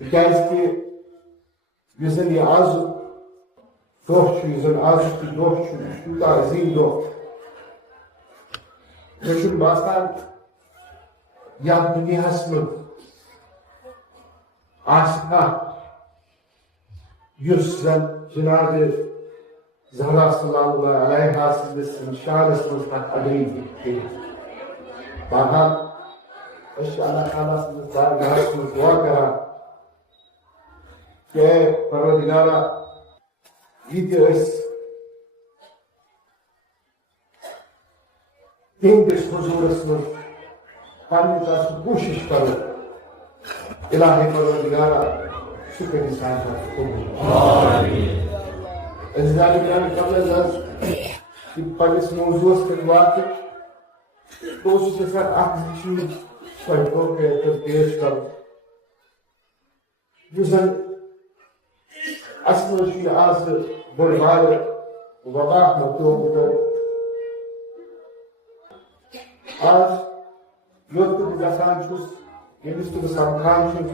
Because yüzün az dohçu, yüzün az ki dohçu, şu da azim doh. Düşün basan yan dünyasını aşka yüzden Cenab-ı Zahra sallallahu aleyhi ve sellem şahısınız aleyhi ve bahar Allah Teala'sının zargahısını dua kara ke Parvardigara gidiyoruz Tendis huzurasını Panditaşı bu şişkarı İlahi Parvardigara şükür insanı Amin. Ezberliklerini kabul ederiz. Bir palis mevzuası kırılatı dost sefer akzişi şayko ke tezgeç kal. Yüzden aslında şu ağzı bolvarı vabah mutlu az yoktu bir zasançuz yenisi bir samkançuz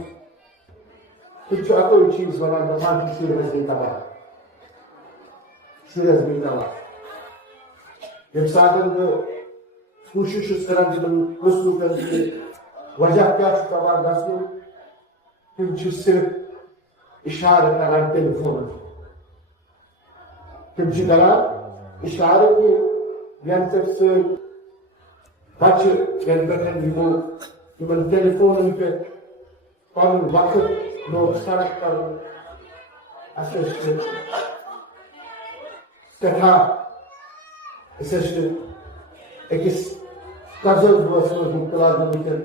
hiç akıl için zaman zaman şurası kadar şurası kadar Yemsadan Kuşu sırancının kusurdan vacak yaş kavargası kimçisi işaretler telefonu. Kimçiler işareti yantırsı başı gelmeden yumun telefonun ki onun vakit noksaraklar asıştı. Tekrar asıştı. Ekis kazıl duasını mutlaka bitir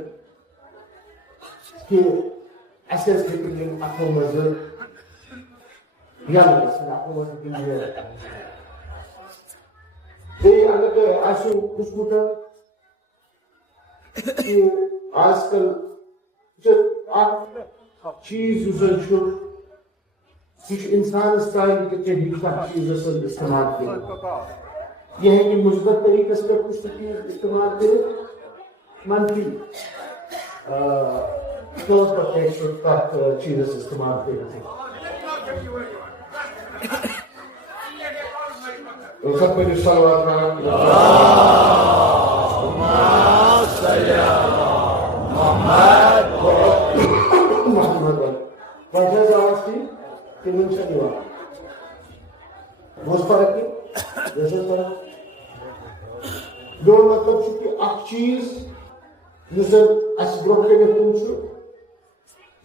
ki esas fikirlerin aklımızı yanılsın, aklımızı dinliyor. Ve anladı aşı kuşmuta ki आजकल जब आप चीज उजलशो कुछ इंसान style के तरीका चीज असल इस्तेमाल किया यह है कि मुस्बत तरीके से कुछ चीज इस्तेमाल करें मनफी तौर पर चीज इस्तेमाल करें सब कुछ सलवात वजह जवाब तीन शनिवार रोज फर्क की जैसे फर्क दो मतलब कि एक चीज जिसे अस्ब्रोक के लिए पूछो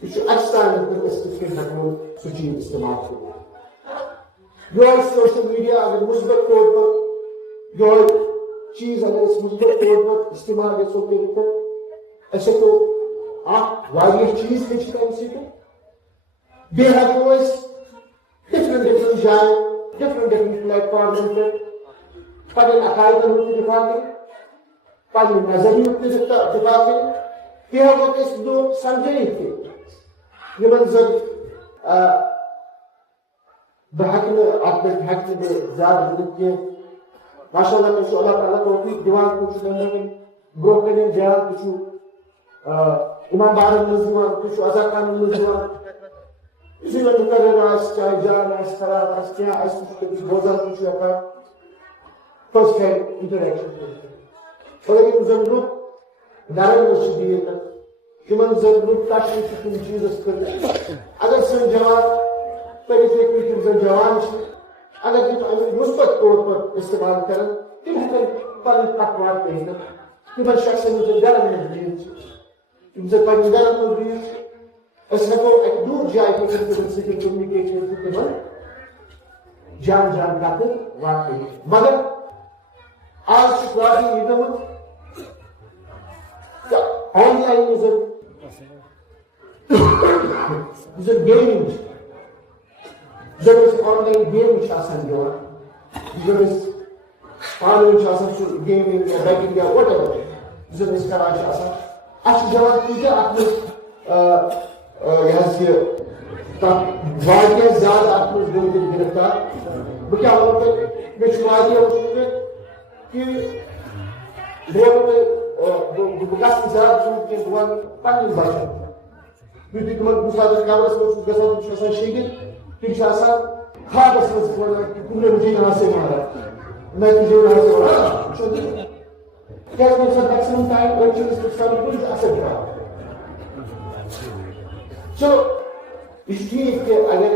इसे अच्छा मतलब इसके हकूम सूची इस्तेमाल करो जो इस सोशल मीडिया अगर मुस्बत तौर पर जो चीज अगर इस मुस्बत तौर पर इस्तेमाल कर सकते हो ऐसे तो आप वाली चीज लिखते हैं इसी को बेहद वॉइस different जाए different platforms पे पहले अकायद होते दिखाते पहले नजरी होते दिखाते क्या होता है इस दो समझे नहीं थे ये मंजर बहकने आपने बहकने में ज़्यादा जिद किए माशाल्लाह में अल्लाह ताला को भी दीवार कुछ करने में ब्रोकन जाल कुछ इमाम बारह मुस्लिम कुछ अज़ाकान मुस्लिम इसी में निकल रहा है चाहे जान है खराब है क्या है कुछ बोझा कुछ है फर्स्ट टाइम इंटरेक्शन और लेकिन जरूर नारायण मस्जिद ये तक ह्यूमन जरूर ताकि कुछ चीज़ कर अगर सन जवान तरीके से कुछ जवान अगर कुछ मुस्बत तौर पर इस्तेमाल करें तो हम पर तकवा देना कि बस शख्स ने जो डर में दिए तुमसे पर डर में दिए ऐसा को एक दूर जाए तो से कम्युनिकेशन से केवल जान खाते वाकई मगर आज वादी इधर ऑनलाइन इधर गेमिंग जब इस ऑनलाइन गेमिंग शासन जो है जब इस ऑनलाइन शासन गेमिंग या बैटिंग या व्हाटएवर जब इसका राज शासन आज जवाब कीजिए आपने यहाँ से वाक़िया ज़्यादा आपको बोलते गिरफ्तार वो क्या होता है मैं शुमारिया उसमें कि बोल में वो विकास ज़्यादा के दुआ पानी बात युद्ध तुम मिसाल कमरस मज शहीद तुम खाबस मज कुछ मुझे यहाँ से मारा मैं तुझे यहाँ से मारा क्या मैक्सिमम टाइम असर चलो इसलिए अगर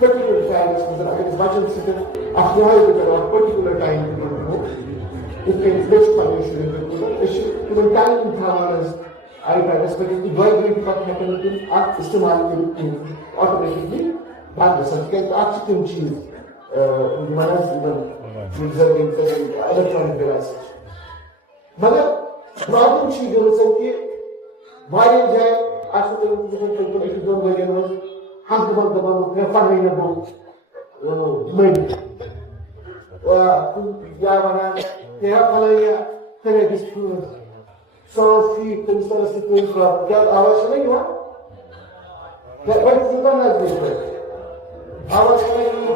पर्टिकुलर टाइम अगर बचन सफाई पर्टिकुलर टाइम तुम टाइम आई रेस्पेक्ट दो घंटे पे इस्तेमाल ऑटोमेटिकली बात तुम चीज इलेक्ट्रॉनिक डिवाइस मगर प्रॉब्लम कि जाए हम दबान या one Sophie, comme ça, c'est pour une fois. Regarde, आवाज नहीं हुआ? क्या बड़ी सुंदर नजर है? आवाज नहीं हुआ?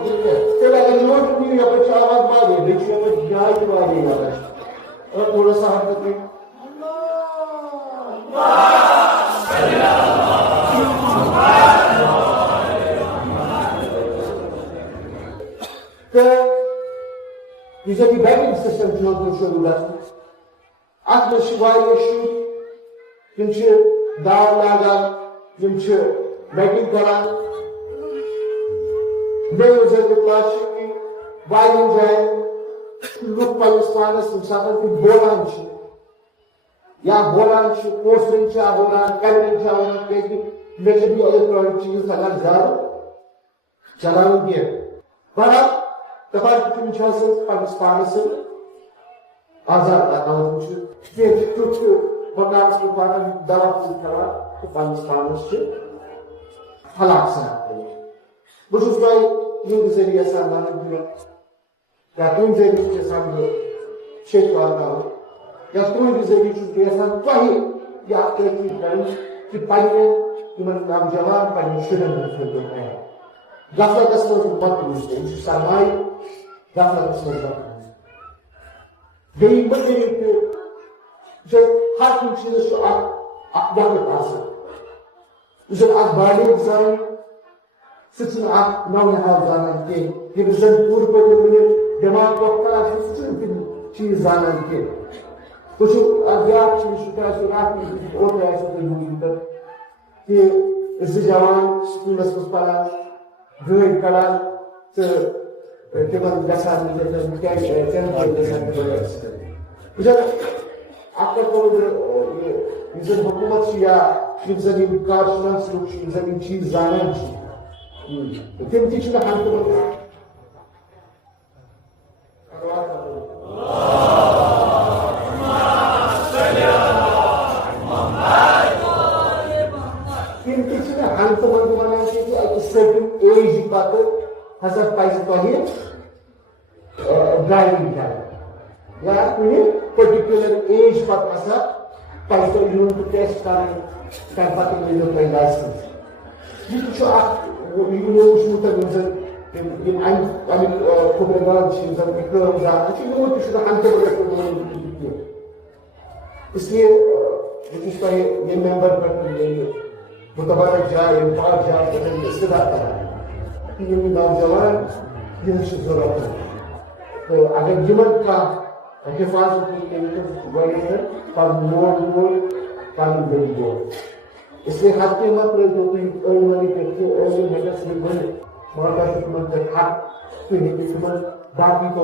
फिर अगर नोट नहीं हुआ, बच्चा आवाज मारे, देखिए मैं क्या ही मारेगा बच्चा। और थोड़ा सा हाथ रखिए। तो ये जो बैंकिंग सिस्टम जो शुरू हुआ Atma Shivaya shoot, yum ch daw lagan, yum ch making karan. Beyo jab klashi vayum jay, look Pakistanis insan ki bolan ch. Ya bolan ch, posting ch bolan, kalin ch bolan, ki मेरे भी electronic चीज अगर ज्यादा चलाएंगे पर अब तबार तुम चाहे पाकिस्तान से आजाद आकाउंट से कुछ बगास के पालन दवा से करा तो पाकिस्तान से हलाक से बुजुर्ग भाई ये जरिए सामान दिया या तुम जरिए के सामने शेख वाला हो या तुम भी जरिए के साथ वही या आपके की करें कि पाइने तुमने नाम जवान पाइने शुरू में फिर है गफला कसम को मत पूछते इस समाई गफला कसम का Being believed to hard to see this young person. Is it a body design? Sits in up now we have done again. He was a poor person, demand of class, she is done again. Which you are glad she should try to wrap me with all the rest of the movie. He is the Javan, school as Pala, doing Kalan to given Gasan, the cash, after all the hukumat ya shizani karşına sürüp shizani çiz zananci. Tem teaching the hand to Tem teaching the hand to at a certain age but has a paisa driving time. Yeah, particular age पर ऐसा पैसा यूं तो test कर पाते हैं लोग का लाइसेंस ये तो आप यूं उसमें तो मुझे ये आई कोपरेगान चीज़ है एक जाना चाहिए वो तो शुद्ध हंते बड़े को इसलिए जिस पर ये मेंबर पर ये मुतबारक जाए बाहर जाए तो इस्तेमाल करें ये नौजवान ये मुझे ज़रूरत है तो अगर जीवन का हिफाजत की वजह पर मोड़ पर बेचो इसलिए हाथ के मत जो तो वाली करके और मेरे से बोले मगर तुम तक हाथ तो नहीं तुम बाकी तो